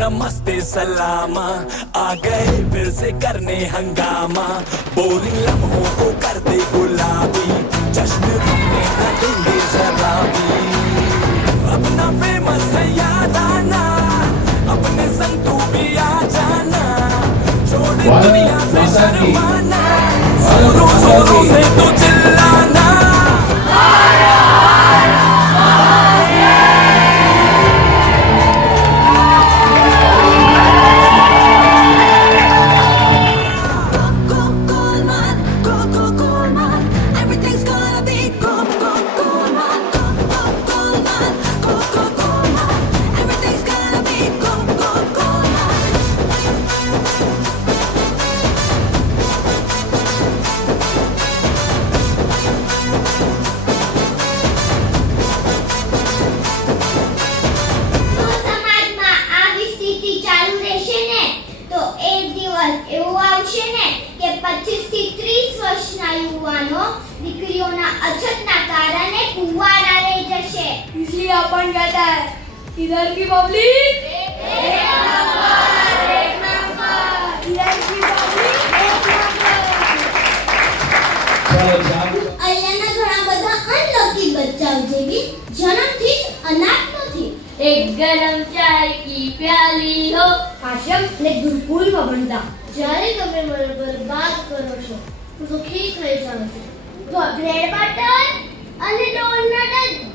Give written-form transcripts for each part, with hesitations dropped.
नमस्ते सलाम आ गए फिर से करने हंगामा बोरिंग लम्हों को करते गुलाबी जश्न रुकने न देंगे जरा भी अपना फेमस है याद आना अपने संग तू भी आ जाना छोड़ दुनिया से शर्माना जोरों जोरों से तू चिल्लाना દીકરીઓના અછતના કારણે કુંવારા રહી જશે इसलिए अपन कहता है इधर की पब्लिक एक नंबर इधर की पब्लिक एक नंबर અહીંયાના ઘણા બધા અનલકી બચ્ચાઓ જેવી જન્મથી જ અનાથ નથી एक गरम चाय की प्याली हो आश्रम ने गुरुकुलમાં ભણતા જ્યારે તમે મને બરબાદ કરો છો હું દુઃખી થઈ જાઉં છું તો બ્રેડ બટર અને ડોનટ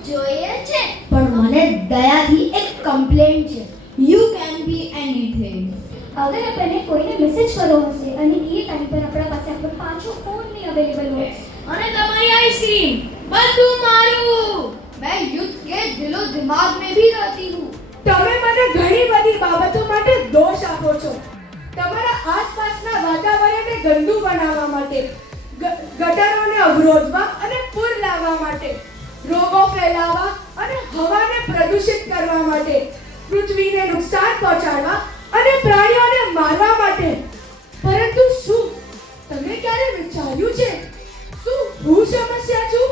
જોઈએ છે પણ મને દયાથી એક કમ્પ્લેન્ટ છે You can be anything. અગર આપણે કોઈને મેસેજ કરવો હશે અને એ ટાઈમ પર આપણા પાસે આપણો પાછો ફોન નહીં અવેલેબલ હોય અને તમારી આઈસ્ક્રીમ બધું મારું मैं युद्ध के दिलो दिमाग में भी रहती हूँ. તમે મને ઘણી બધી બાબતો માટે દોષ આપો છો તમારા આસપાસના વાતાવરણને ગંદુ બનાવવા માટે ગટરોને અવરોધવા અને પૂર લાવવા માટે રોગો ફેલાવવા અને હવાને પ્રદૂષિત કરવા માટે પૃથ્વીને નુકસાન પહોંચાડવા અને પ્રાણીઓને મારવા માટે પરંતુ શું તમે ક્યારે વિચાર્યું છે શું હું સમસ્યા છું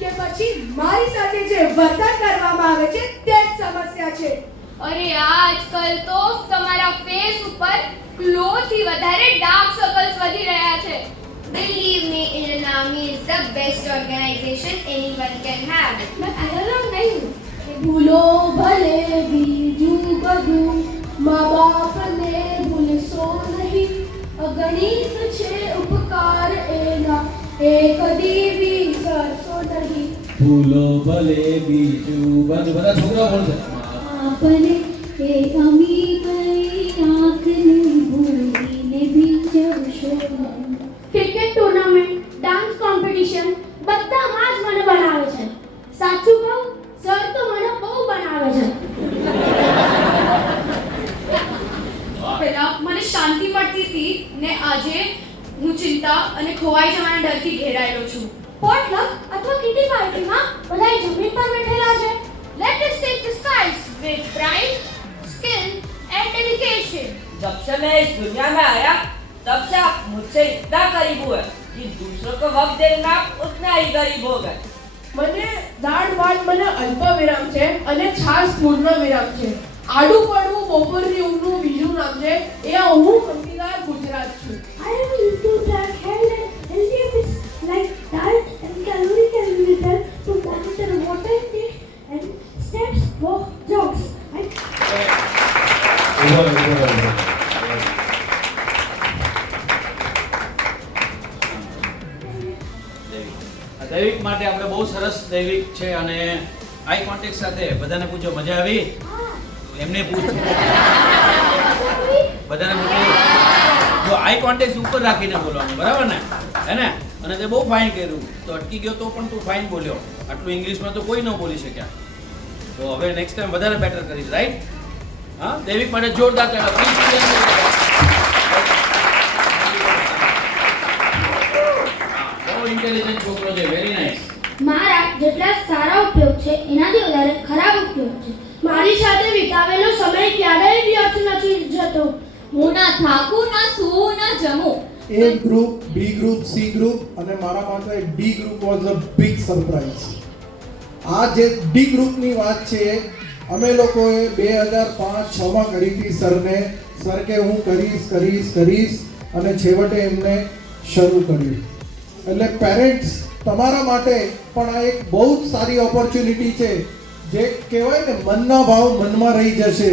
કે પછી મારી સાથે જે વર્તન કરવામાં આવે છે તે જ સમસ્યા છે અરે આજકાલ તો તમારા ફેસ ઉપર ગ્લો થી વધારે ડાર્ક સર્કલ્સ વધી રહ્યા છે Believe me, Indian Army is the best organization anyone can have. मैं अलार्म नहीं हूँ भूलो भले बीजू बधू माँ बाप ने भूलसो नहीं अगणित छे उपकार एना एक दीवी सरसो नहीं ભૂલો ભલે બીજું બધું બધા છોકરા બોલશે आपने ए अमी गई आँख ने भूली ने भी जवशो ક્રિકેટ ટુર્નામેન્ટ ડાન્સ કોમ્પિટિશન બધામાં જ મને બનાવે છે સાચું કહું સર તો મને બહુ બનાવે છે પહેલા મને શાંતિ મળતી હતી ને આજે હું ચિંતા અને ખોવાઈ જવાના ડરથી ઘેરાયેલો છું પોટલક અથવા કિટી પાર્ટીમાં બધા જમીન પર બેઠેલા છે Let us take the skies with pride, skill and dedication. जब से मैं इस दुनिया में आया तब से आप मुझसे इतना करीब हुए कि दूसरों को वक्त देना उतना ही करीब हो गए મને દાળ ભાત મને અલ્પ વિરામ છે અને છાસ પૂર્ણ વિરામ છે આડું પડવું બપોરની ઊંઘનું બીજું નામ છે એ હું કંપનીદાર ગુજરાત છું I am into that health and healthy habits like diet and calorie calculator to monitor water intake and steps, walk, jogs. Daivik માટે આપણે બહુ સરસ દૈવિક છે અને આઈ કોન્ટેક્ટ સાથે બધાને પૂછો મજા આવી એમને પૂછ બધાને પૂછો જો આઈ કોન્ટેક્ટ ઉપર રાખીને બોલવાનું બરાબર ને હે ને અને તે બહુ ફાઇન કર્યું તો અટકી ગયો તો પણ તું ફાઇન બોલ્યો આટલું ઇંગ્લિશમાં તો કોઈ ન બોલી શક્યા તો હવે નેક્સ્ટ ટાઈમ વધારે બેટર કરીશ રાઈટ હા દૈવિક માટે જોરદાર તાળીઓ પ્લીઝ ઇન્ટેલિજન્ટ છોકરો છે વેરી નાઇસ મારા જેટલા સારા ઉપયોગ છે એનાથી વધારે ખરાબ ઉપયોગ છે મારી સાથે વિતાવેલો સમય ક્યારેય વ્યર્થ નથી જતો હું ના થાકું ના સૂવું ના જમું A group, B group, C group અને મારા માટે D group was a big surprise. આ જે D group ની વાત છે અમે લોકોએ 2005-6માં કરી હતી સરને. સર કે હું કરીશ અને છેવટે એમને શરૂ કર્યું. એટલે પેરેન્ટ્સ તમારા માટે પણ આ એક બહુ જ સારી ઓપોર્ચ્યુનિટી છે. જે કહેવાય ને મનના ભાવ મનમાં રહી જશે,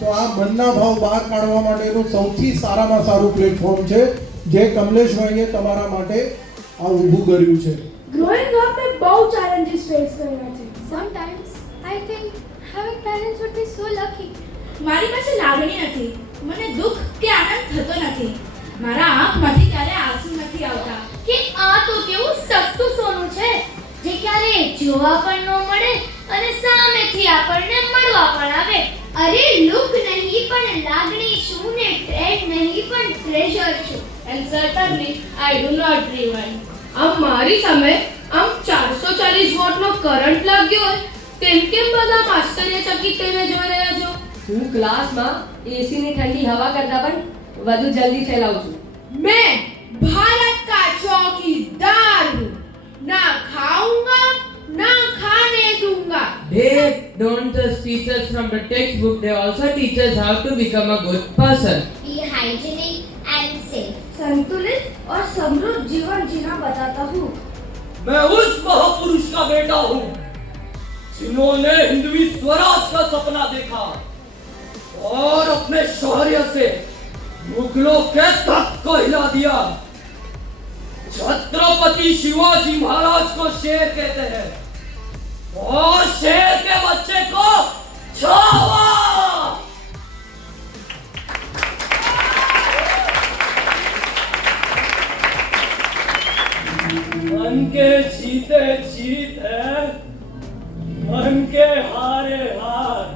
તો આ મનના ભાવ બહાર કાઢવા માટેનું સૌથી સારામાં સારું પ્લેટફોર્મ છે જે કમલેશભાઈએ તમારા માટે આ ઊભું કર્યું છે. ગ્રોઈંગ અપ મેં બહુ ચેલેન્જીસ ફેસ કર્યા છે. Sometimes I think having parents would be so lucky. મારી પાસે લાગણી નથી, મને દુઃખ કે આનંદ થતો નથી, મારા આંખમાંથી ક્યારે આંસુ નથી આવતા. કે આ તો કેવું સસ્તું સોનું છે જે ક્યારે જોવા પણ ન મળે અને સામેથી આપણને મળવા પણ આવે. અરે લુક નહીં પણ લાગણી છું ને ટ્રેડ નહીં પણ ટ્રેઝર છું. And certainly I do not rewind. આમ મારી સામે આમ 440 વોટનો કરંટ લાગ્યો હોય તેમ કેમ બધા આશ્ચર્યચકિત થઈને જોઈ રહ્યા છો? હું ક્લાસમાં એસીની ઠંડી હવા કરતાં પણ વધુ જલ્દી ફેલાવું છું. मैं भारत का चौकीदार हूँ, ना खाऊंगा ना खाने दूंगा. They don't just teach us from the textbook, they also teach us how to become a good person. Be hygienic and safe. संतुलित और समृद्ध जीवन जीना बताता हूँ. मैं उस महापुरुष का बेटा हूँ जिन्होंने हिंदवी स्वराज का सपना देखा और अपने शौर्य से मुगलों के तख्त को हिला दिया. छत्रपति शिवाजी महाराज को शेर कहते हैं और शेर के बच्चे को छावा. मन के जीते जीत है, मन के हारे हार.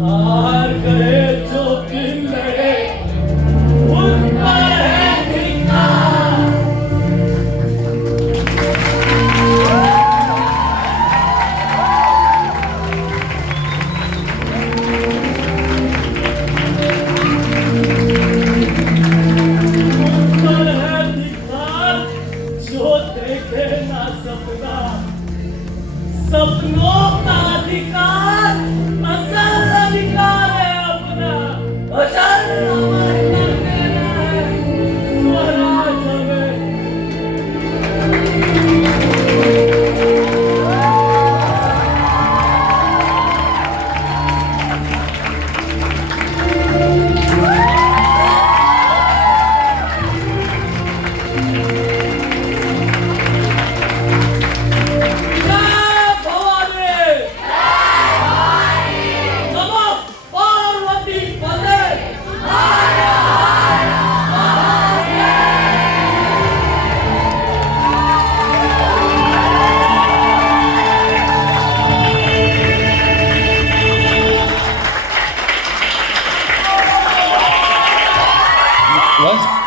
हार गए जो दिन लड़े उन पर है धिक्कार. सपनों का अधिकार असल अधिकार है अपना. असल हमारे करना है स्वराज हमें.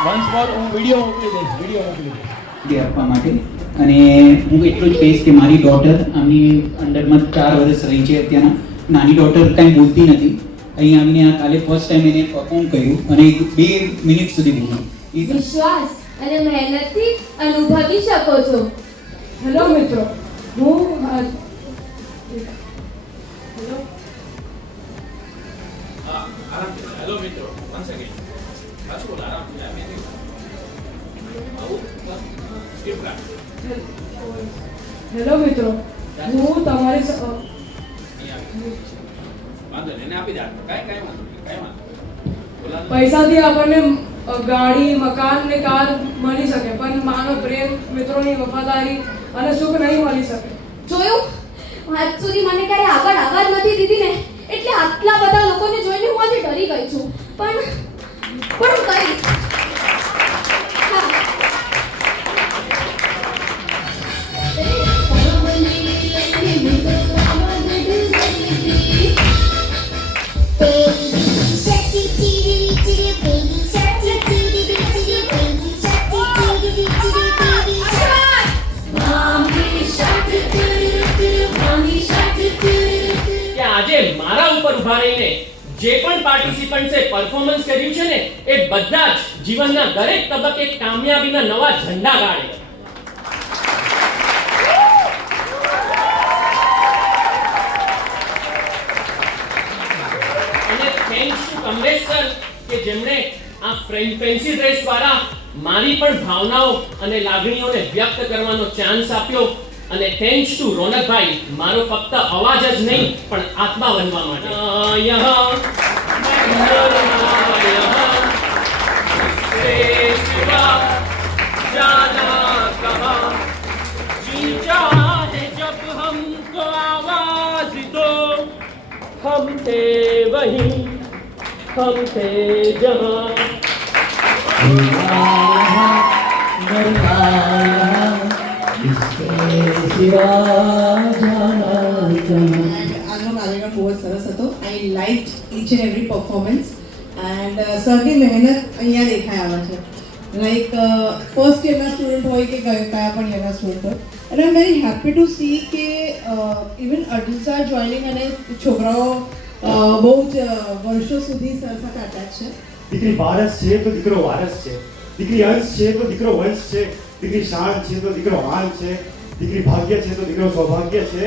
વન્સ મોર હું વિડીયો મોકલી દઈશ. આપવા માટે. અને હું એટલું જ કહીશ કે મારી ડોટર આમની અંડરમાં 4 વર્ષ રહી છે. અત્યારના નાની ડોટર કાંઈ બોલતી નથી. અહીં આવીને આ કાલે ફર્સ્ટ ટાઈમ એને પરફોર્મ કર્યું અને 2 મિનિટ સુધી બોલી. વિશ્વાસ અને મહેનતથી અનુભવી શકો છો. હેલો મિત્રો, હું હેલો મિત્રો, વન સેકન્ડ પાછું બોલ. આરામથી હેલો મિત્રો, હું તમારી પૈસાથી આપણને ગાડી, મકાન ને કાર મળી શકે, પણ માનો પ્રેમ, મિત્રોની વફાદારી અને સુખ નહીં મળી શકે. જોયું, આજ સુધી મને ક્યારે આગળ આવવા જ નથી દીધી ને, એટલે આટલા બધા લોકોને જોઈને હું આજે ડરી ગઈ છું. પણ હું કરીશ. હા. આજે મારા ઉપર ઉભા રહીને જે પણ પાર્ટિસિપન્ટ્સે પરફોર્મન્સ કર્યું છે ને, એ બધા જ જીવનના દરેક તબક્કે કામયાબીના નવા ઝંડા ગાળે. કમલેશ સર કે જેમણે આ ફેન્સી ડ્રેસ દ્વારા મારી પણ ભાવનાઓ અને લાગણીઓને વ્યક્ત કરવાનો ચાન્સ આપ્યો. અને થેન્ક્સ ટુ રોનકભાઈ, મારો ફક્ત અવાજ જ નહીં પણ આત્મા બનવા માટે. जाना कहाँ जी चाहे जब हमको आवाज दो हम थे वहीं हम थे जहाँ આગળ બહુ જ સરસ હતો. I liked each and every performance and સરની મહેનત અહીંયા દેખાઈ આવે છે. લાઈક ફર્સ્ટ યરના સ્ટુડન્ટ હોય કે કયા પણ યરના સ્ટુડન્ટ હોય. And I am very happy to C કે ઇવન અડલ્ટ્સ આર જોઈનિંગ અને છોકરાઓ બહુ જ વર્ષો સુધી સર સાથે અટેચ છે. દીકરી વારસ છે તો દીકરો વારસ છે, દીકરી અંશ છે તો દીકરો વંશ છે, દીકરી શાન છે તો દીકરો માન છે, દીકરી ભાગ્ય છે તો દીકરો સૌભાગ્ય છે,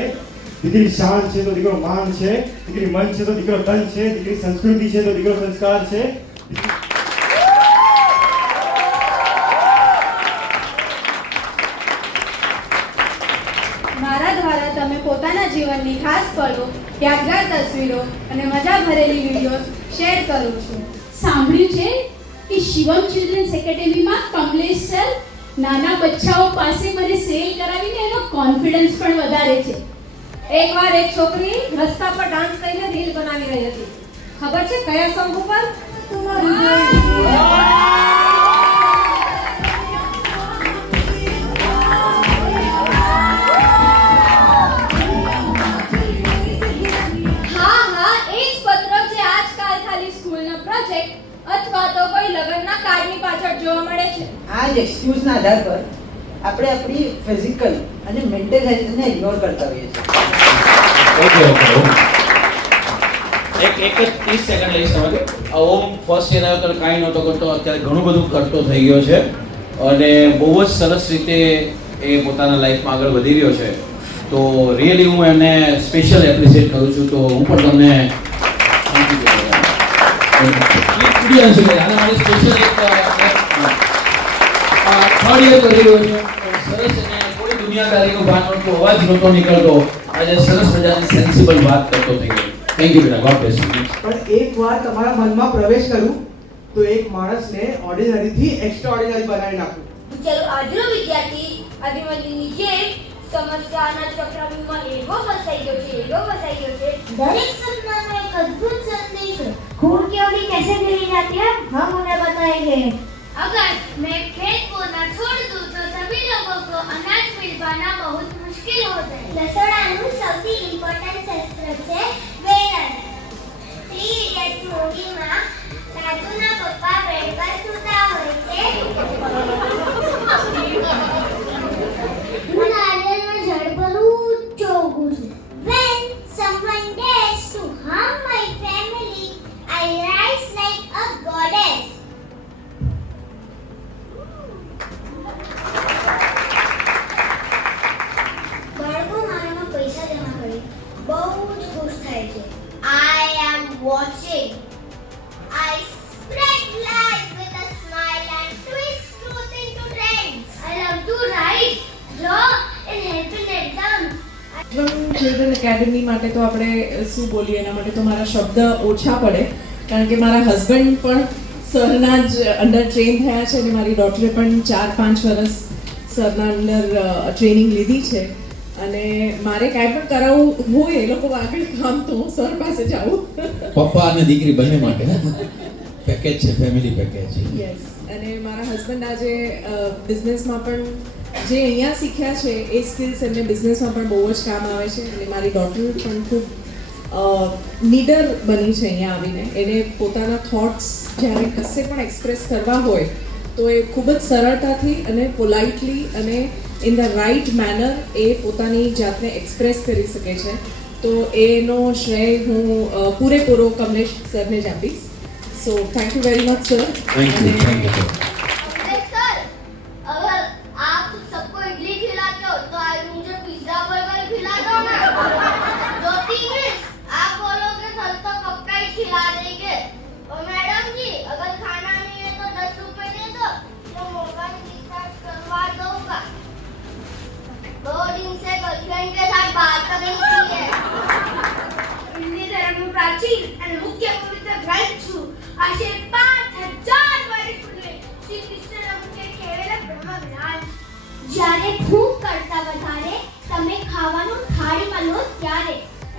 દીકરી શાન છે તો દીકરો માન છે, દીકરી મન છે તો દીકરો તન છે, દીકરી સંસ્કૃતિ છે તો દીકરો સંસ્કાર છે. મારા દ્વારા તમે પોતાના જીવનની ખાસ પળો, યાદગાર તસવીરો અને મજા ભરેલી વિડીયો શેર કરું છું. સાંભળ્યું છે કે શિવમ ચિલ્ડ્રન્સ એકેડેમીમાં કમલેશ સર નાના બચ્ચાઓ પાસે મને સેલ કરાવીને એનો કોન્ફિડન્સ પણ વધારે છે. એકવાર એક છોકરી રસ્તા પર ડાન્સ કરીને રીલ બનાવી રહી હતી. ખબર છે કયા સોંગ ઉપર? અથવા તો કોઈ લગ્નના કાર્ડની પાછળ જોવા મળે છે. આ જ એક્સક્યુઝના આધાર પર આપણે આપણી ફિઝિકલ અને મેન્ટલ હેલ્થને ઇગ્નોર કરતા હોઈએ છીએ. ઓકે એક જ 30 સેકન્ડ લઈશ તમારે. ઓમ ફર્સ્ટ યર આવ્યો તો કાંઈ નહોતો કરતો, અત્યારે ઘણું બધું કરતો થઈ ગયો છે અને બહુ જ સરસ રીતે એ પોતાના લાઈફમાં આગળ વધી રહ્યો છે. તો રિયલી હું એને સ્પેશિયલ એપ્રિશિએટ કરું છું. તો હું પણ તમને આના માટે સ્પેશિયલ એક થર્ડ યર કરી રહ્યો છે. સરસ એને કોઈ દુનિયાદારીનો ભાન નહોતો, અવાજ નહોતો નીકળતો, આજે સરસ મજાની સેન્સિબલ વાત કરતો થઈ ગયો. થેન્ક યુ બેટા, ગોડ બ્લેસ યુ. પણ એક વાર તમારા મનમાં પ્રવેશ કરું તો એક માણસને ઓર્ડિનરી થી એક્સ્ટ્રા ઓર્ડિનરી બનાવી નાખું. ચલો આજનો વિદ્યાર્થી અભિમન્યુની જેમ સમસ્યાના ચક્રવ્યૂહમાં એવો ફસાઈ ગયો છે. દરેક સપનાનો એક અદ્ભુત સંદેશ है. खून की अवधि कैसे गिरी जाती है हम उन्हें बताएंगे. अगर मैं खेत बोना छोड़ दूं तो सभी लोगों को अनाज मिल पाना बहुत मुश्किल हो जाए. રસોડાનું સૌથી ઇમ્પોર્ટન્ટ શસ્ત્ર છે વેલણ. 3 ઇડિયટ્સ મૂવીમાં સાધુના પપ્પા બેડ પર સૂતા હોય છે. હું નારિયેળના ઝાડ પર ઊંચો ઊભું છું. When someone dares to harm my family, I rise like a goddess. બાળકો મારામાં પૈસા જમા કરી બહુ જ ખુશ થાય છે. I am watching. I spread lies with a smile and twist truth into trends. I love to write, draw and help in exams. Children academy માટે તો આપણે શું બોલીએ, એના માટે તો મારા શબ્દ ઓછા પડે, કારણ કે મારા હસબન્ડ પણ સરના જ અંડર ટ્રેન થયા છે અને મારી ડોટરે પણ 4-5 વર્ષ સરના અંડર ટ્રેનિંગ લીધી છે. અને મારે કાંઈ પણ કરાવવું હોય એ લોકો આગળ કામ તો હું સર પાસે જાઉં. પપ્પા અને દીકરી બંને માટે પેકેજ છે, ફેમિલી પેકેજ. યસ. અને મારા હસબન્ડ આજે બિઝનેસમાં પણ જે અહીંયા શીખ્યા છે એ સ્કિલ્સ એમને બિઝનેસમાં પણ બહુ જ કામ આવે છે. અને મારી ડોટર પણ ખૂબ નીડર બની છે અહીંયા આવીને. એને પોતાના થોટ્સ જ્યારે કશે પણ એક્સપ્રેસ કરવા હોય તો એ ખૂબ જ સરળતાથી અને પોલાઇટલી અને ઇન ધ રાઇટ મેનર એ પોતાની જાતને એક્સપ્રેસ કરી શકે છે. તો એનો શ્રેય હું પૂરેપૂરો કમલેશ સરને જ આપીશ. So thank you very much sir. Thank you. Sir, अगर आप सबको इडली खिलाते हो तो आज मुझे पिज्जा बर्गर खिला दो ना. 2-3 मिनट आप बोलोगे कल तो पक्का ही खिला देंगे. और પ્રાચીન અને મુખ્ય પવિત્ર ગ્રંથ છું. આશરે 5000 વર્ષ પૂર્વે શ્રી કૃષ્ણ મુખે કહેવેલા બ્રહ્મ જ્ઞાન. જ્યારે ભૂખ કરતા વધારે તમે ખાવાનું થાળીમાં લો ત્યારે.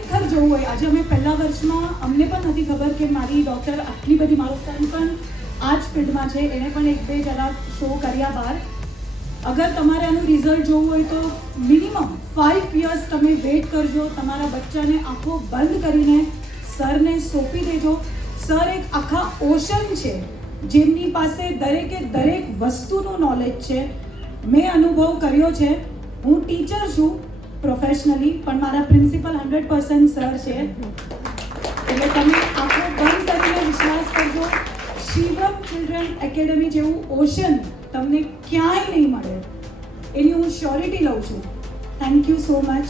ખર જોવું હોય, આજે અમે પહેલા વર્ષમાં અમને પણ નથી ખબર કે મારી ડૉક્ટર આટલી બધી, મારો સન પણ આ જ ફિલ્ડમાં છે, એણે પણ 1-2 જરા શો કર્યા બહાર. અગર તમારે આનું રિઝલ્ટ જોવું હોય તો મિનિમમ 5 years તમે વેઇટ કરજો. તમારા બચ્ચાને આંખો બંધ કરીને સરને સોંપી દેજો. સર એક આખા ઓશન છે જેમની પાસે દરેકે દરેક વસ્તુનું નોલેજ છે. મેં અનુભવ કર્યો છે. હું ટીચર છું પ્રોફેશનલી, પણ મારા પ્રિન્સિપલ 100% સર છે. એટલે તમે આંખો બંધ કરીને વિશ્વાસ કરજો. શિવમ ચિલ્ડ્રન એકેડમી જેવું ઓશન તમને ક્યાંય નહીં મળે, એની હું શ્યોરિટી લઉં છું. Thank you so much.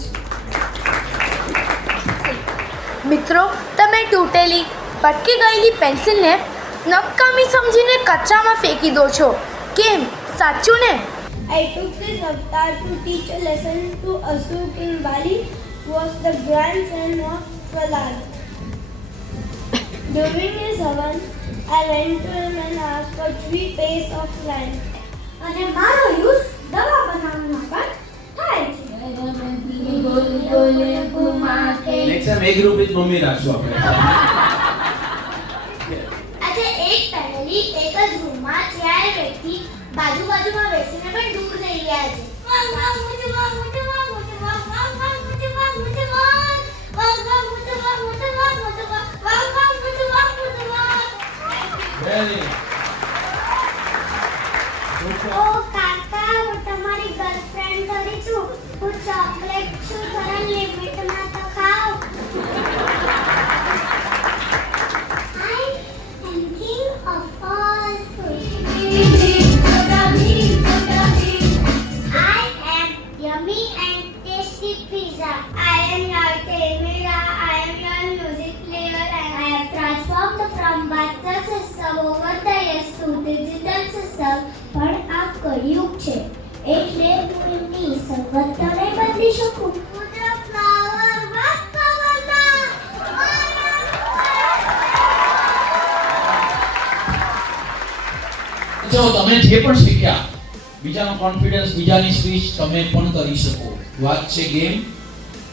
મિત્રો, તમે તૂટેલી પટકી ગયેલી પેન્સિલને નકામી સમજીને કચરામાં ફેંકી દો છો. કેમ? સાચું ને? I took this avatar to teach a lesson to Asu King Bali, who was the grandson of Prahlad. During his havan, I went to him and asked for 3 pairs of land. અને મારો use દવા બનાવવામાં પણ થાય છે. Next time એક રૂપિયા જ મમ્મી રાખશું આપણે. આજે એક ફેમિલી એક જ રૂમમાં 4 વ્યક્તિ બાજુમાં બેસીને પણ દૂર થઈ ગયા છે. ઓ કાકા, હું તમારી ગર્લફ્રેન્ડ કરી છું. હું ચોકલેટ છું, થોડા લિમિટમાં તો ખાઓ. I am king of all food. I am yummy and tasty pizza. I am your camera. I am your music player, and I have transformed from butter system over the years to digital system. પણ આ કળિયુગ છે એટલે હું એમની સંગતને બદલી શકું. જો તમે જે પણ શીખ્યા, બીજાનો કોન્ફિડન્સ, બીજાની સ્પીચ તમે પણ કરી શકો. વાત છે ગેમ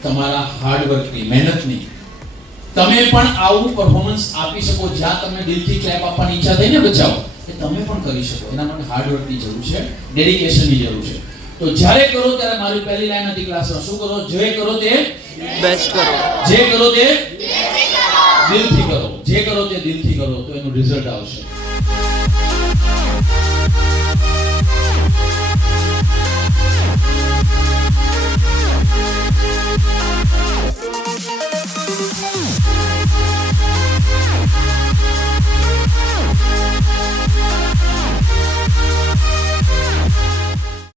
તમારા હાર્ડવર્કની, મહેનતની. તમે પણ આવું પરફોર્મન્સ આપી શકો જ્યાં તમે દિલથી ક્લેપ આપવાની ઈચ્છા થઈ ને બચાવો, એ તમે પણ કરી શકો. એના માટે હાર્ડવર્કની જરૂર છે, ડેડિકેશનની જરૂર છે. તો જ્યારે કરો ત્યારે મારી પહેલી લાઈન હતી ક્લાસમાં, શું કરો? જે કરો તે બેસ્ટ કરો, જે કરો તે દિલથી કરો, જે કરો તે દિલથી કરો, તો એનું રિઝલ્ટ આવશે.